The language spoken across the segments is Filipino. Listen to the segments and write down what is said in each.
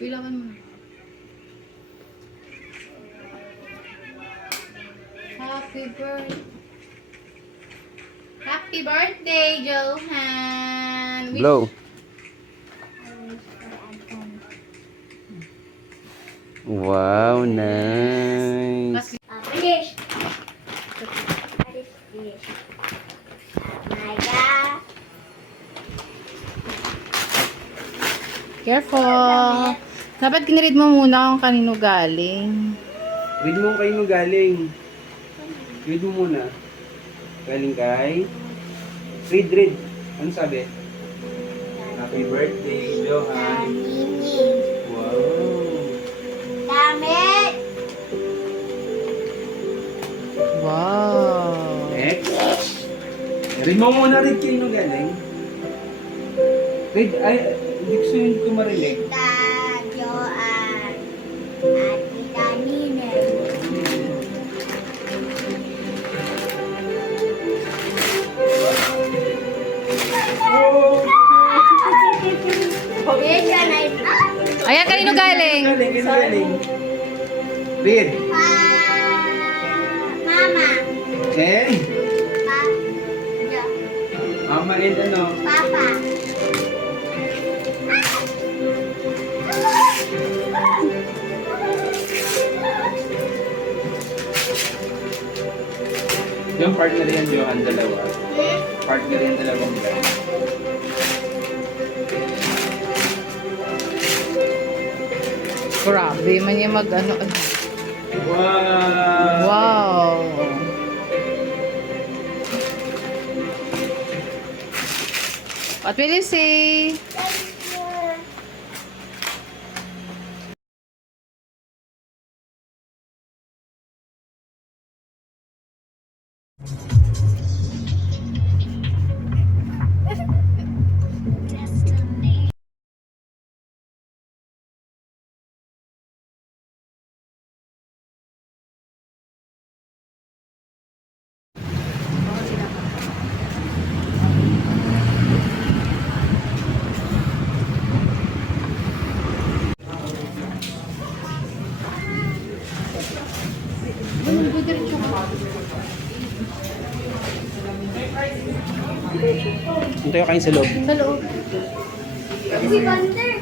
Bilangan mo. Happy birthday, Johan! Blow. Wow, nice. Finish. Finish. My God. Careful! Dapat kiniread mo muna kung kanino galing. Read mo kayo no galing. Read mo muna. Galing kay... Read. Ano sabi? Happy birthday, Johan. Wow. Damit. Wow! Next. Read mo muna, read kayo no galing. Read, ay, hindi ko marinig. Tita Joanne. At Tita Nina. Ayan, kanino galing? Galing. Read. Mama. And? Mama and ano? Papa. Yung partner yan, Johan, dalawa. Partner yan, dalawang guys. Grabe, man niya mag-ano. Wow! Wow! What will you say? Ito yung kain sa loob. Sa loob. Si Thunder.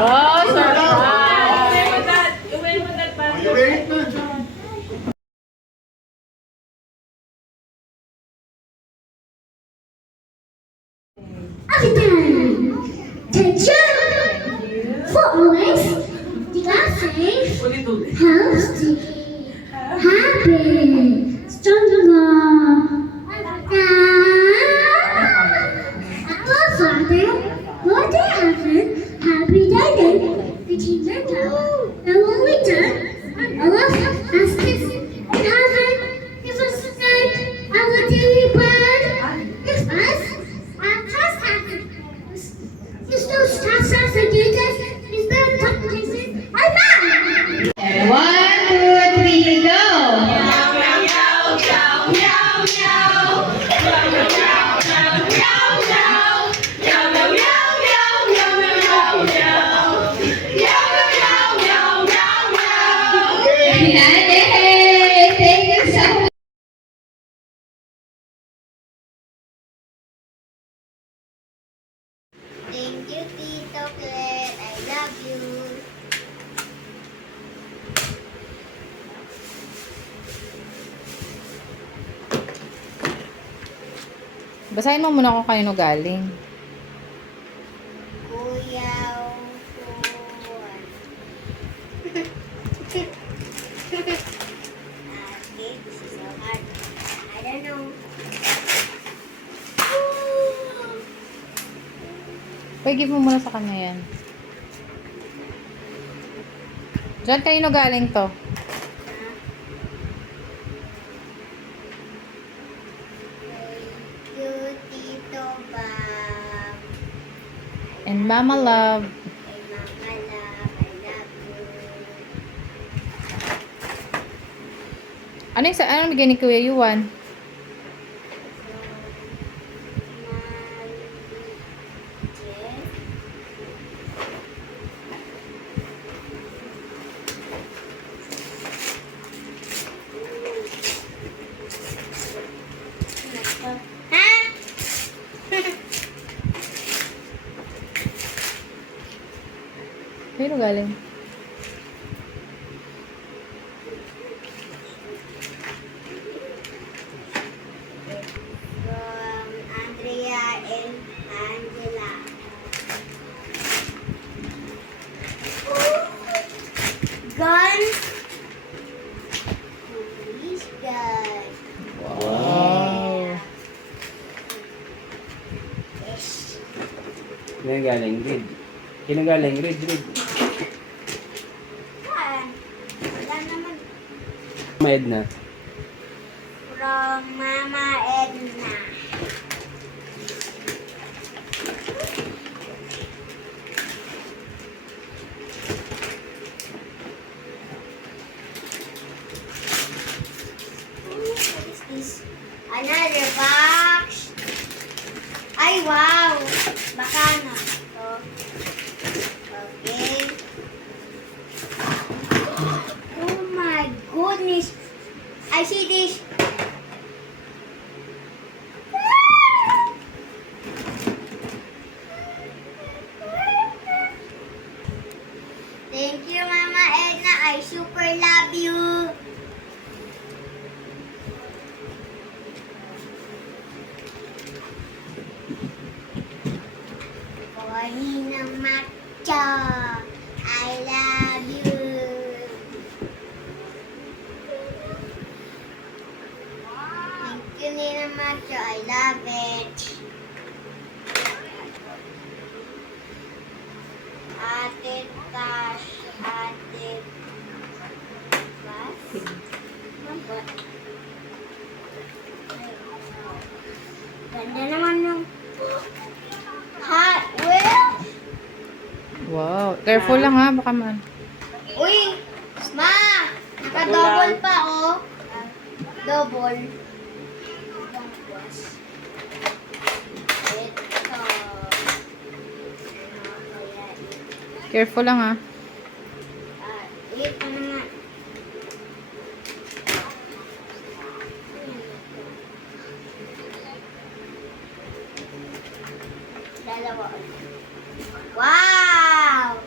Oh, surprise! Attention! For always, the glass safe healthy, happy, stronger. What happened? Happy day, the team went up, and when we done, Allah asked us in heaven, give us a night, our daily bread, give us our trespasses. There's no trespasses against us, Basahin mo muna kung kanino galing. Kuya Juan. Okay, this is so hard. I don't know. Uy, give mo muna sa kanya yan. John, kanino galing to? Thank you, Tito Bam. And Mama Love. And Mama Love, I love you. Ano yung ano bigay ni Kuya Yuan? Kanino galing? From Andrea and Angela. Gun. Police gun. Wow. Yes. Sino galing? Read. Sino galing? Read. Wala naman. Mama Edna. From Mama Edna. What is this? Another box. Ay, wow! Baka na ito. Okay. Oh my goodness. I see this. Thank you, Mama Edna. I super love you. Corny ng macho. I love you. Thank you, Nina Macho. I love it. Ate Tash. Ate Tash. Ganda naman yung Hot Wheels. Wow. Careful lang ha, baka man. Uy! Ma! Naka-double pa, oh. Double. Ito. Careful lang ha. Ito na nga. Dalawa. Wow!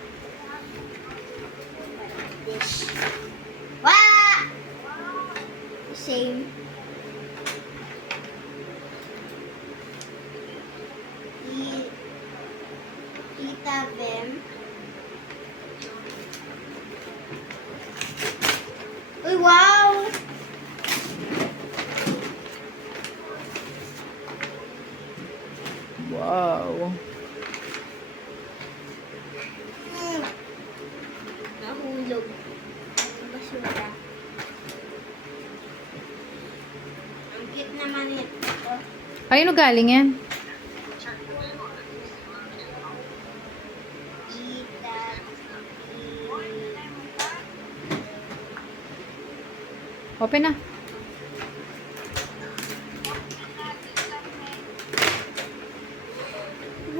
This. Wow! Same. Tita Bem. Uy, wow! Wow. Nahulog. Ang basura. Ang cute naman ito. Kanino galing yan? Tita. Open na.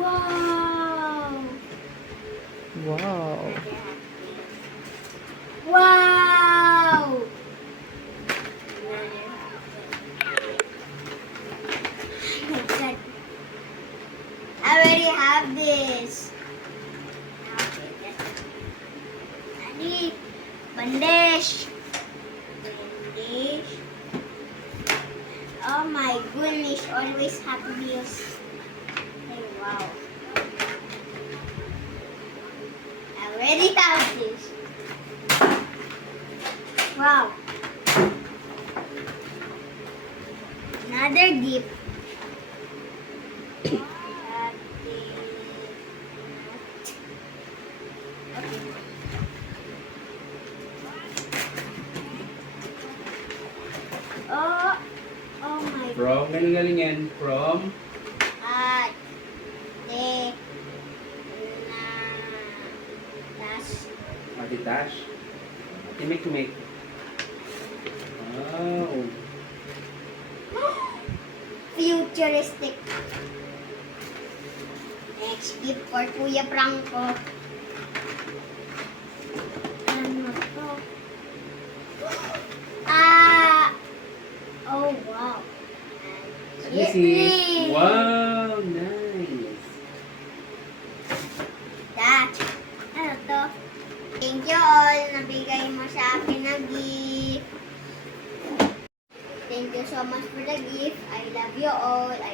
Wow! Wow. Wow! I already have this. Ani, bandesh. Bandesh. Oh my goodness, always Happy Meals. Hey, wow. I already have this. Wow. Another gift. Okay. Oh, oh my. From, galing-galing yan. From, At de na das Ate Tash. Ate Mikmik. Wow. futuristic. Next gift for Kuya Franco. Ano to? Oh wow. Let me see. Wow, nice. That. Ano to? Thank you all. Nabigay mo sa akin na gift. Thank you so much for the gift. I love you all. I